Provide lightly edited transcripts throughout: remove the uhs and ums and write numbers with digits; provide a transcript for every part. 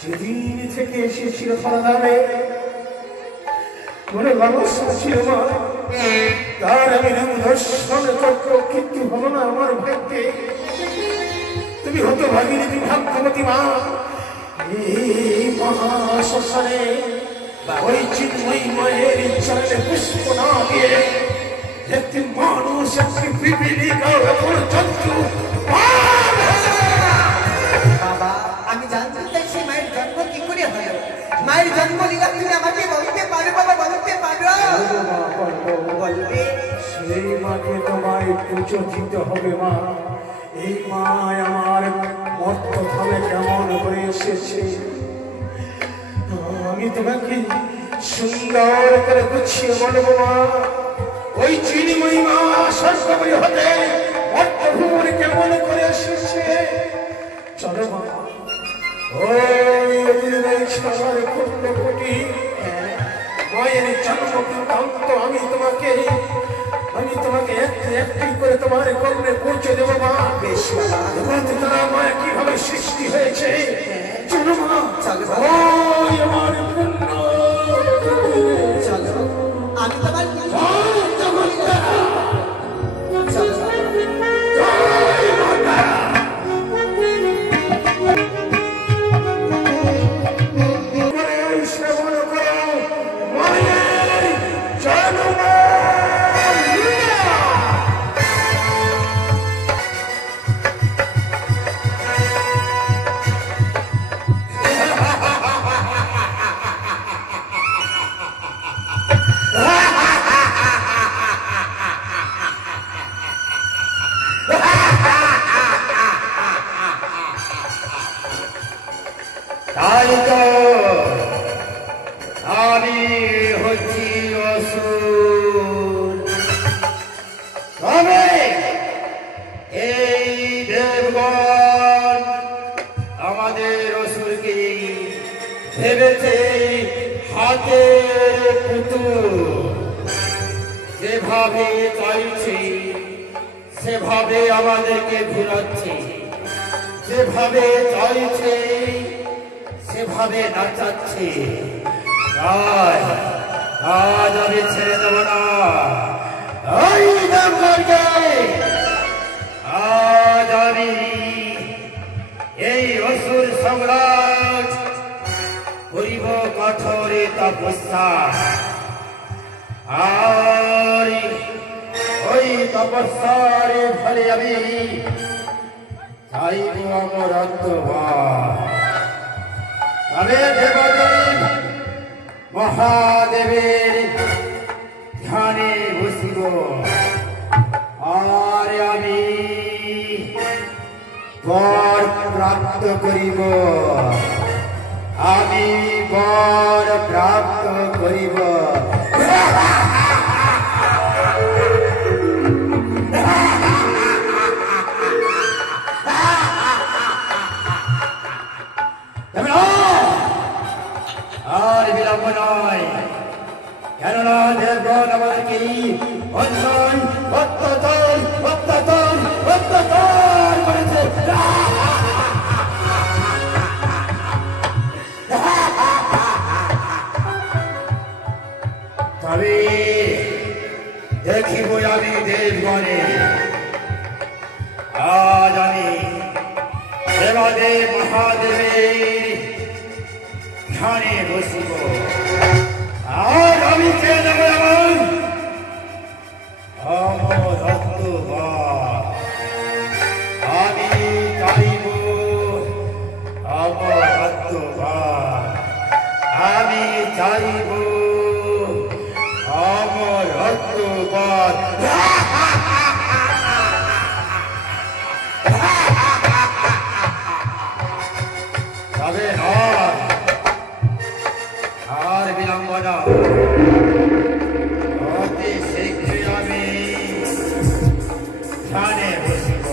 যেদিন থেকে এসেছিল ধরাধামে মনে ব্যবস্থা ছিল মা, তার আমি দর্শন চক্র কিন্তু হলো না আমার ভাগ্যে। তুমি হতো ভাগিনী, তুমি ভাগ্যবতী মা। এই মহাশ্মশানে ওই চিন্ময়ী মায়ের চরণে পুষ্প না দিয়ে একটি মানুষ, একটি পিপিলিকা জন্তু। বাবা, আমি জানতে চাই সেই মায়ের জন্ম কি করে হলো? মায়ের জন্ম লীলা তুমি আমাকে বলতে পারো বাবা, বলতে পারো? বলবে সেই মাকে তোমায় পুজো দিতে হবে মা। এই মা আমার মর্তধামে কেমন করে এসেছে আমি তোমাকে সুন্দর করে গুছিয়ে বলবো মা। ওই চিন্ময়ী মা স্বর্গময়ী হতে মর্তভূমে কেমন করে এসেছে। চলো মা, ওই পূর্ণ কোটি মায়ের জন্ম বৃত্তান্ত আমি তোমাকে একটি একটি করে তোমার কর্মে পৌঁছে দেবো মা। বেশ বাবা, তোমার মা কিভাবে সৃষ্টি হয়েছে চলো মা। ওই আমার পূর্ণ চলো, আমি তোমার সেভাবে আমাদেরকে ঘুরাচ্ছে, যেভাবে চলছে সেভাবে নাচাচ্ছে। আজ আমি ছেড়ে দেব না। আজ আমি এই অসুর সম্রাট করিব কঠোরে তপস্যা। আর ওই তপস্যার ফলে আমি চাইব অমরত্ব। তবে দেবদেব মহাদেবের ধ্যানে বসিব। আর আমি বর প্রাপ্ত করিব, আমি বর প্রাপ্ত করিব। আর বিলম্ব নয়, কেননা দেবগণ আমাদেরকে অন্যায় অত্যাচার অত্যাচার অত্যাচার করেছে। তবে দেখিব আমি দেবগণে। আজ আমি দেবাদেব মহাদেবের ধ্যানে বসিব। আর আমি চেয়ে নেব অমরত্ব। আমি চাইব অমরত্ব। আমি চাইব অমরত্ব। তবে আর বিলম্ব না, অতি শীঘ্রই আমি ধ্যানে বসিব।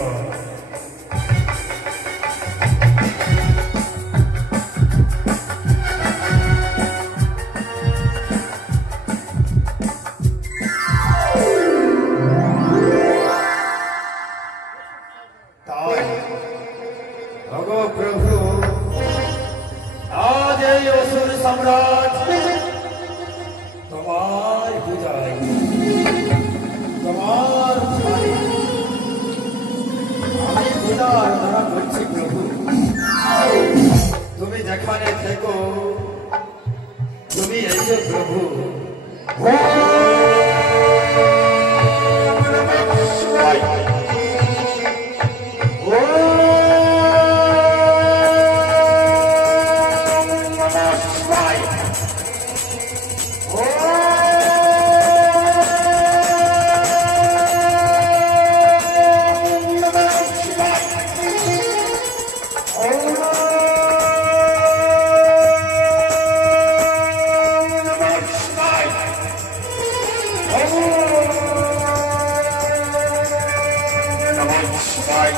ভাই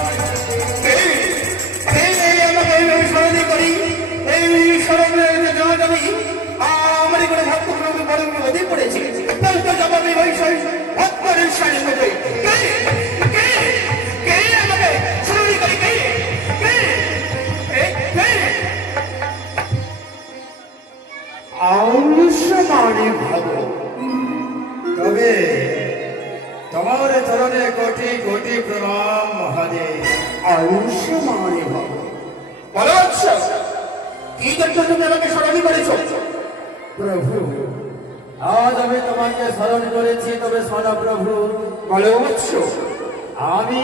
আমাকে এইভাবে স্মরণই করি এই স্মরণের জন্য আমি আমারই করে ভক্ত বড় বিপদে পড়েছি বলতে যাবো আমি ওই ভক্তের সান্নিধ্যে কে আমাকে স্মরণই করি কে আয়ুষ্মানে ভব তবে তোমার চরণে কোটি কোটি প্রণাম মহাদেব। আয়ুষ্মানে ভব বলো কি জন্য তুমি আমাকে স্মরণই করেছ? প্রভু আজ আমি তোমাকে স্মরণ করেছি, তবে শোনো প্রভু। বলো বৎস আমি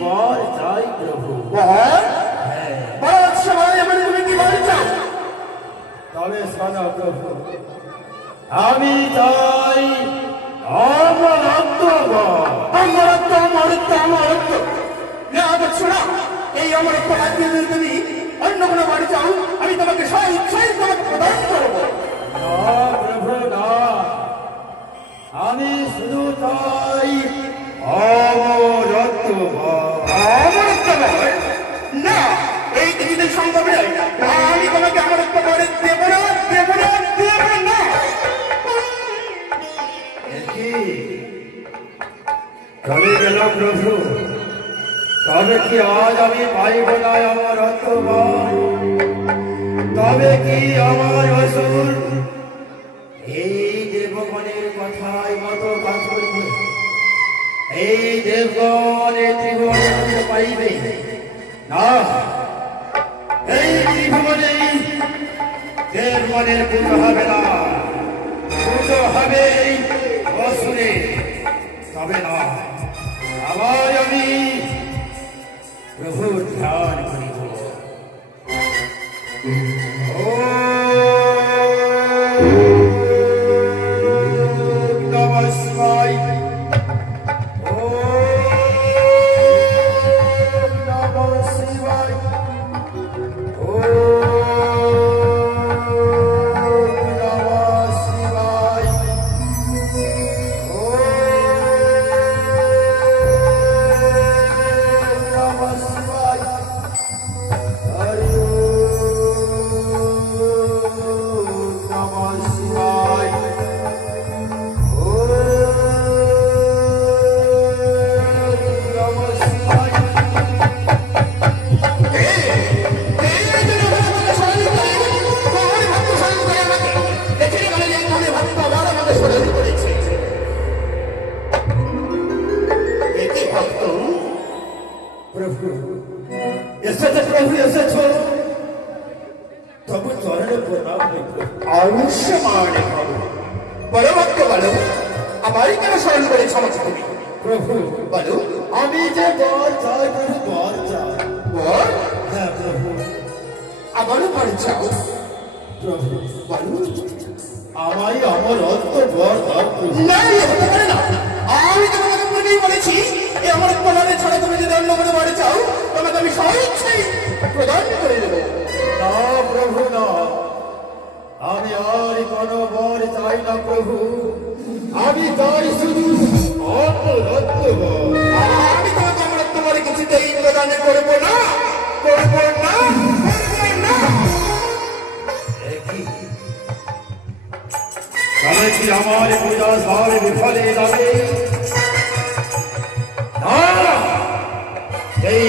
বর চাই প্রভু। তুমি কি বল চাও? তবে শোনো প্রভু, আমি চাই অমরত্ব বর। অমরত্ব অমরত্ব অমরত্ব না বৎস না, এই অমরত্ব বাদ দিয়ে যদি তুমি অন্য কোনো বাড়ি চাও আমি তোমাকে স্বইচ্ছায় তোমাকে প্রদান করবো। না প্রভু না, আমি শুধু চাই অমরত্ব বর। অমরত্ব বর না, এই কিছুদিন সম্ভব নয়। আমি তোমাকে অমরত্ব বরে দেব না দেব না দেব না। চলে গেল প্রভু, তবে কি আজ আমি পাইব না অমরত্ব বর? তবে কি আমার অসুর এই দেবগণের কথায় মতো কাজ করিবে? এই দেবগণ এই ত্রিভুবনে পাইবে না? এই ত্রিভুবনে দেবগণের পুজো হবে না, পুজো হবে অসুরে। তবে না, আবার আমি প্রভুর ধ্যান করিব। নমঃ শিবায়, নমঃ শিবায়, নমঃ শিবায়, নমঃ শিবায়, হরি নমঃ শিবায়, নমঃ শিবায়। প্রভু এসেছে, প্রভু এসেছ, তবু চরণে প্রণাম নেই প্রভু। আয়ুষ্মানে ভব বলো ভক্ত বলো, আমারই কেন স্মরণ করেছ আমাকে তুমি? প্রভু বলো আমি যে বর চাই প্রভু, বর চাই। বর হ্যাঁ প্রভু। আমারও বর চাও? প্রভু বলো আমায় অমরত্ব বর দাও প্রভু। না, এ হতে পারে না। আমি তোমাকে পূর্বেই বলেছি এই আমার বলারে ছাড়া তুমি যদি অন্য কোনো বাড়ি চাও তোমাকে আমি স্বইচ্ছায় প্রদান করে দেবো। না প্রভু না, আমি আর কোনো বর চাই না প্রভু। আমি চাই শুধু অমরত্ব বর। আমি তোমাকে অমরত্ব বলে কিছুতেই প্রদান করবো না, করবো না, করবো না। তবে কি আমার পূজা সব বিফলে যাবে? না, এই